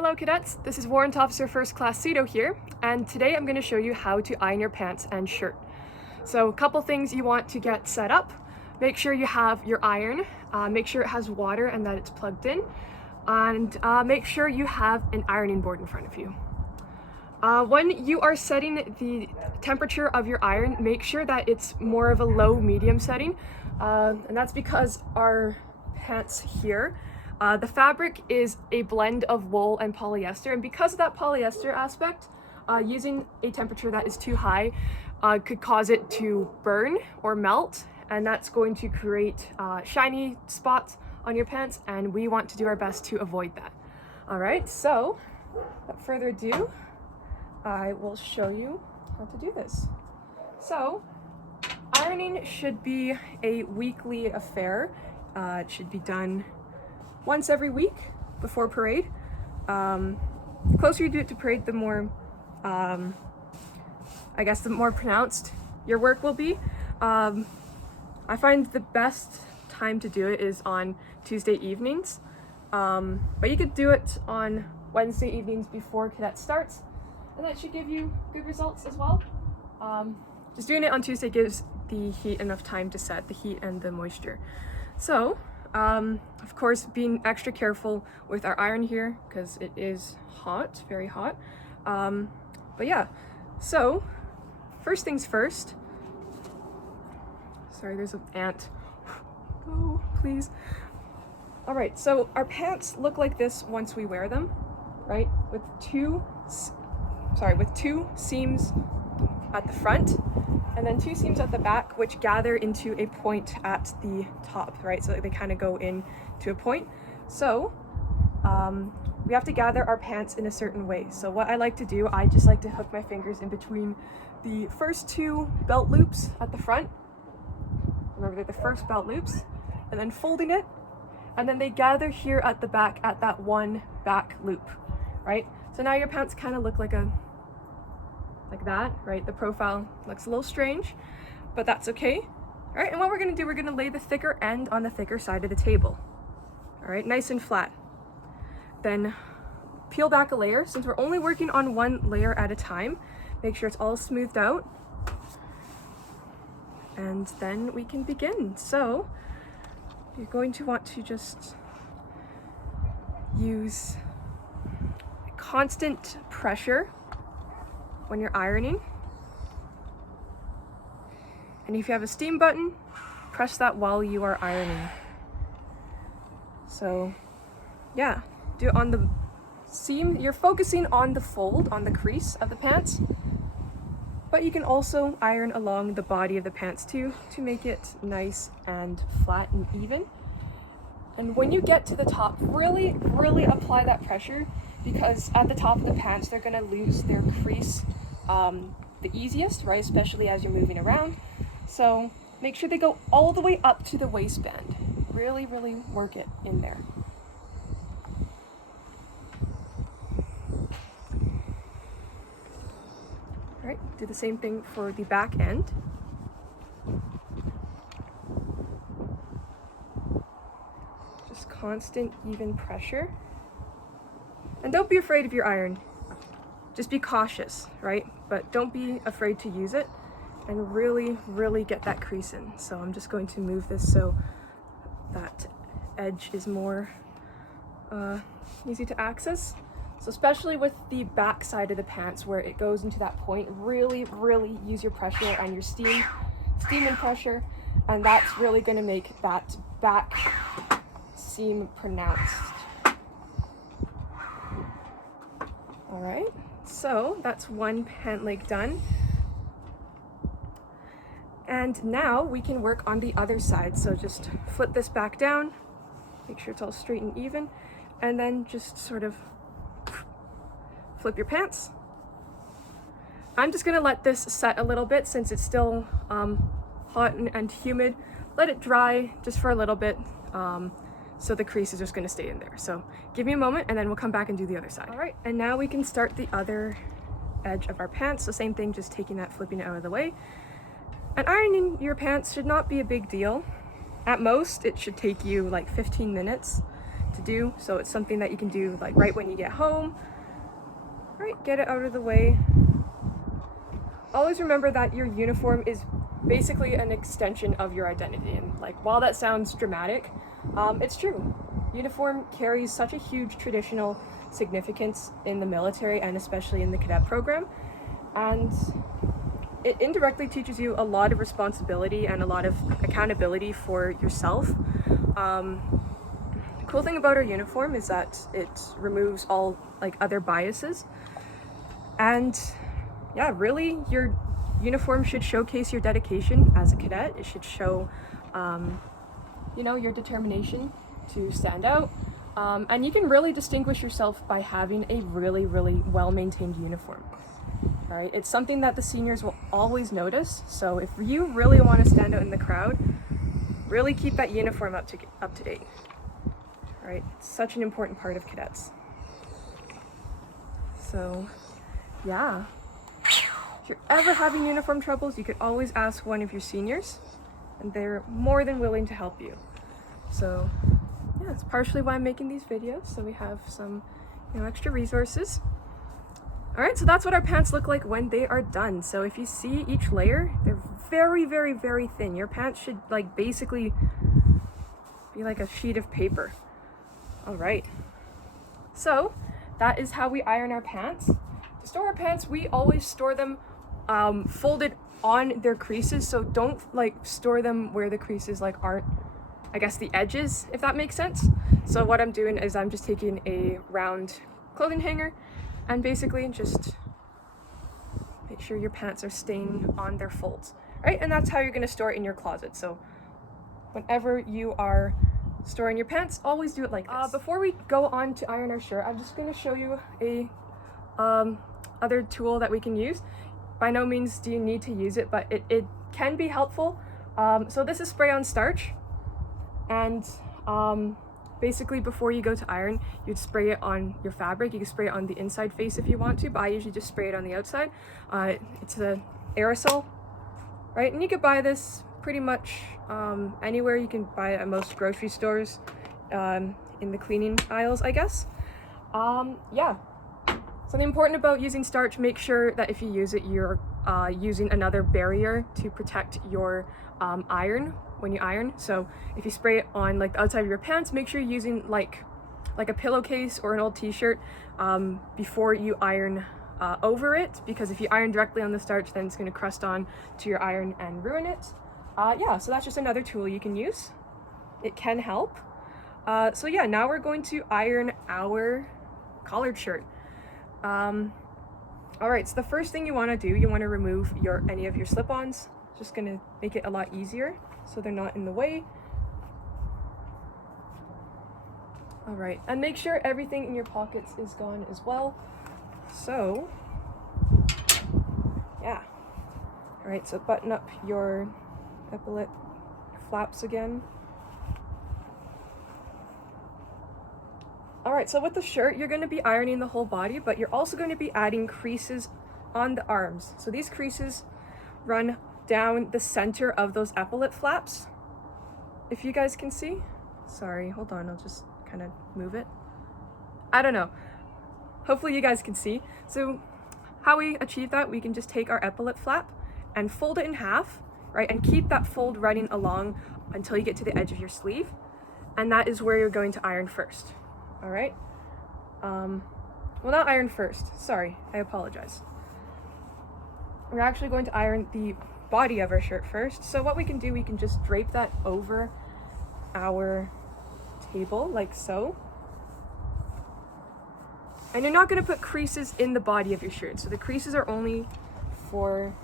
Hello cadets, this is Warrant Officer First Class Seto here, and today I'm going to show you how to iron your pants and shirt. So a couple things you want to get set up. Make sure you have your iron, make sure it has water and that it's plugged in, and make sure you have an ironing board in front of you. When you are setting the temperature of your iron, make sure that it's more of a low-medium setting, and that's because our pants here, the fabric is a blend of wool and polyester, and because of that polyester aspect, using a temperature that is too high could cause it to burn or melt, and that's going to create shiny spots on your pants, and we want to do our best to avoid that. Alright, so without further ado, I will show you how to do this. So, ironing should be a weekly affair. It should be done once every week before parade. The closer you do it to parade, the more, I guess, the more pronounced your work will be. I find the best time to do it is on Tuesday evenings, but you could do it on Wednesday evenings before cadet starts, and that should give you good results as well. Just doing it on Tuesday gives the heat enough time to set, the heat and the moisture. So, of course, being extra careful with our iron here because it is hot, very hot. But yeah, so first things first. Sorry, there's an ant. Oh, please. All right, so our pants look like this once we wear them, right? With two seams at the front and then two seams at the back, which gather into a point at the top, right? So they kind of go in to a point. So we have to gather our pants in a certain way. So what I like to do, I just like to hook my fingers in between the first two belt loops at the front. Remember, they're the first belt loops, and then folding it, and then they gather here at the back at that one back loop, right? So now your pants kind of look like that, right? The profile looks a little strange, but that's okay. All right, and what we're gonna do, we're gonna lay the thicker end on the thicker side of the table. All right, nice and flat. Then peel back a layer. Since we're only working on one layer at a time, make sure it's all smoothed out. And then we can begin. So you're going to want to just use constant pressure when you're ironing. And if you have a steam button, press that while you are ironing. So yeah, do it on the seam. You're focusing on the fold, on the crease of the pants, but you can also iron along the body of the pants too to make it nice and flat and even. And when you get to the top, really apply that pressure, because at the top of the pants, they're gonna lose their crease the easiest, right? Especially as you're moving around. So make sure they go all the way up to the waistband. Really work it in there. All right, do the same thing for the back end. Just constant, even pressure. And don't be afraid of your iron. Just be cautious, right? But don't be afraid to use it and really get that crease in. So I'm just going to move this so that edge is more easy to access. So especially with the back side of the pants where it goes into that point, really use your pressure and your steam and pressure, and that's really going to make that back seam pronounced. All right, so that's one pant leg done. And now we can work on the other side. So just flip this back down, make sure it's all straight and even, and then just sort of flip your pants. I'm just gonna let this set a little bit since it's still hot and humid. Let it dry just for a little bit, so the crease is just gonna stay in there. So give me a moment and then we'll come back and do the other side. All right, and now we can start the other edge of our pants. So same thing, just taking that, flipping it out of the way. And ironing your pants should not be a big deal. At most, it should take you like 15 minutes to do, so it's something that you can do like right when you get home. Right, get it out of the way. Always remember that your uniform is basically an extension of your identity, and like while that sounds dramatic, it's true. Uniform carries such a huge traditional significance in the military and especially in the cadet program, and it indirectly teaches you a lot of responsibility and a lot of accountability for yourself. The cool thing about our uniform is that it removes all like other biases, and yeah, really your uniform should showcase your dedication as a cadet. It should show you know, your determination to stand out, and you can really distinguish yourself by having a really well-maintained uniform. All right, it's something that the seniors will always notice, so if you really want to stand out in the crowd, really keep that uniform up to date. All right, it's such an important part of cadets. So yeah, if you're ever having uniform troubles, you could always ask one of your seniors, and they're more than willing to help you. So yeah, it's partially why I'm making these videos, so we have some, you know, extra resources. All right, so that's what our pants look like when they are done. So if you see each layer, they're very thin. Your pants should like basically be like a sheet of paper. All right, so that is how we iron our pants. To store our pants, we always store them folded on their creases, so don't like store them where the creases like aren't, I guess, the edges, if that makes sense. So what I'm doing is I'm just taking a round clothing hanger and basically just make sure your pants are staying on their folds, right? And that's how you're gonna store it in your closet. So whenever you are storing your pants, always do it like this. Before we go on to iron our shirt, I'm just gonna show you a other tool that we can use. By no means do you need to use it, but it can be helpful. So this is spray on starch, and basically before you go to iron, you'd spray it on your fabric. You can spray it on the inside face if you want to, but I usually just spray it on the outside. It's an aerosol, right? And you could buy this pretty much anywhere. You can buy it at most grocery stores, in the cleaning aisles, I guess. Yeah. Something important about using starch, make sure that if you use it, you're using another barrier to protect your iron when you iron. So if you spray it on like the outside of your pants, make sure you're using like a pillowcase or an old t-shirt before you iron over it, because if you iron directly on the starch, then it's going to crust on to your iron and ruin it. Yeah, so that's just another tool you can use. It can help. So yeah, now we're going to iron our collared shirt. All right, so the first thing you want to do, you want to remove any of your slip-ons. Just going to make it a lot easier so they're not in the way. All right, and make sure everything in your pockets is gone as well. So yeah. All right, so button up your epaulette flaps again. All right, so with the shirt, you're going to be ironing the whole body, but you're also going to be adding creases on the arms. So these creases run down the center of those epaulette flaps. If you guys can see. Sorry, hold on, I'll just kind of move it. I don't know. Hopefully you guys can see. So how we achieve that, we can just take our epaulette flap and fold it in half, right? And keep that fold running along until you get to the edge of your sleeve. And that is where you're going to iron first. All right. Well, not iron first. Sorry, I apologize. We're actually going to iron the body of our shirt first. So what we can do, we can just drape that over our table like so. And you're not going to put creases in the body of your shirt. So the creases are only for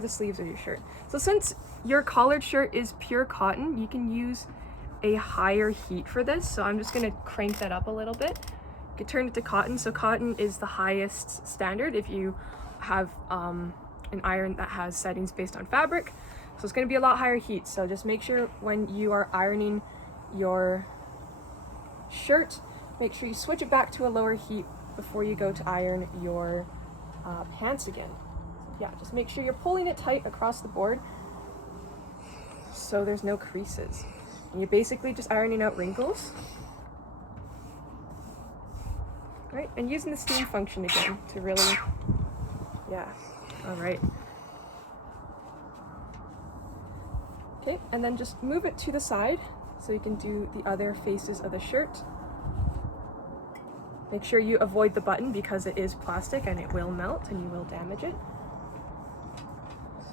the sleeves of your shirt. So since your collared shirt is pure cotton, you can use a higher heat for this. So I'm just going to crank that up a little bit. You can turn it to cotton. So cotton is the highest standard if you have an iron that has settings based on fabric. So it's going to be a lot higher heat. So just make sure when you are ironing your shirt, make sure you switch it back to a lower heat before you go to iron your pants again. Yeah, just make sure you're pulling it tight across the board so there's no creases. And you're basically just ironing out wrinkles. Right, and using the steam function again to really, yeah, all right. Okay, and then just move it to the side so you can do the other faces of the shirt. Make sure you avoid the button because it is plastic and it will melt and you will damage it.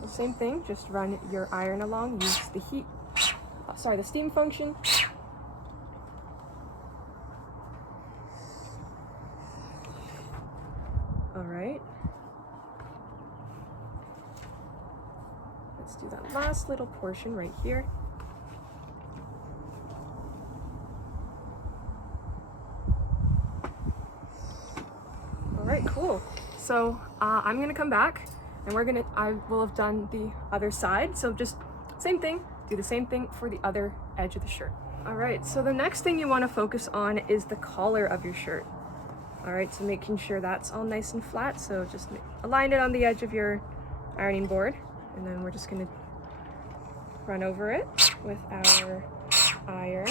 So same thing, just run your iron along, use the steam function. All right. Let's do that last little portion right here. All right, cool. So I'm gonna come back and I will have done the other side. So just same thing, do the same thing for the other edge of the shirt. All right, so the next thing you wanna focus on is the collar of your shirt. All right, so making sure that's all nice and flat. So just align it on the edge of your ironing board. And then we're just gonna run over it with our iron.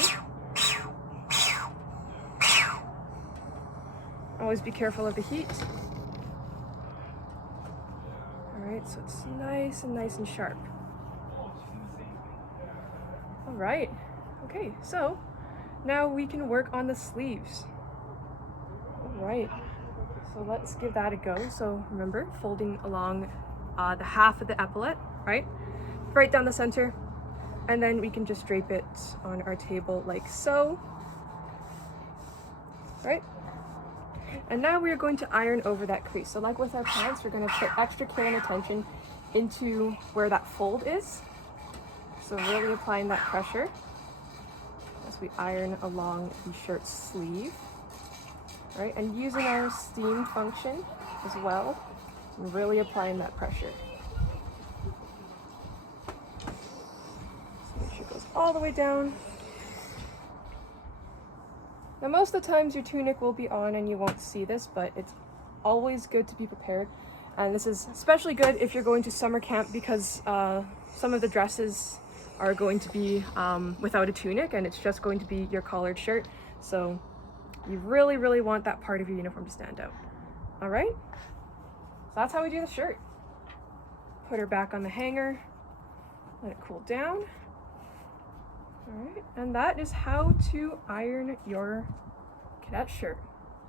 Always be careful of the heat. All right, so it's nice and sharp. All right, okay, so now we can work on the sleeves. All right, so let's give that a go. So remember, folding along the half of the epaulette, right down the center, and then we can just drape it on our table like so, right? And now we are going to iron over that crease. So like with our pants, we're going to put extra care and attention into where that fold is. So really applying that pressure as we iron along the shirt sleeve, right? And using our steam function as well, and really applying that pressure. So make sure it goes all the way down. Now most of the times your tunic will be on and you won't see this, but it's always good to be prepared. And this is especially good if you're going to summer camp because some of the dresses are going to be without a tunic and it's just going to be your collared shirt. So you really want that part of your uniform to stand out. All right, so that's how we do the shirt. Put her back on the hanger, let it cool down. All right, and that is how to iron your cadet shirt.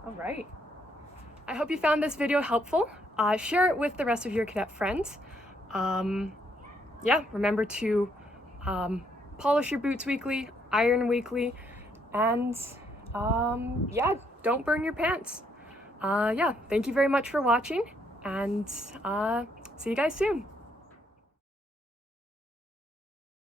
All right. I hope you found this video helpful. Share it with the rest of your cadet friends. Yeah, remember to polish your boots weekly, iron weekly, and yeah, don't burn your pants. Yeah, thank you very much for watching, and see you guys soon.